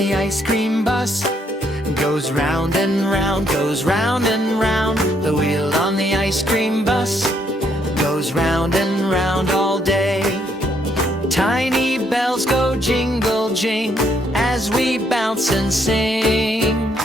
the ice cream bus goes round and round, goes round and round. The wheel on the ice cream bus goes round and round all day. Tiny bells go jingle, jing as we bounce and sing.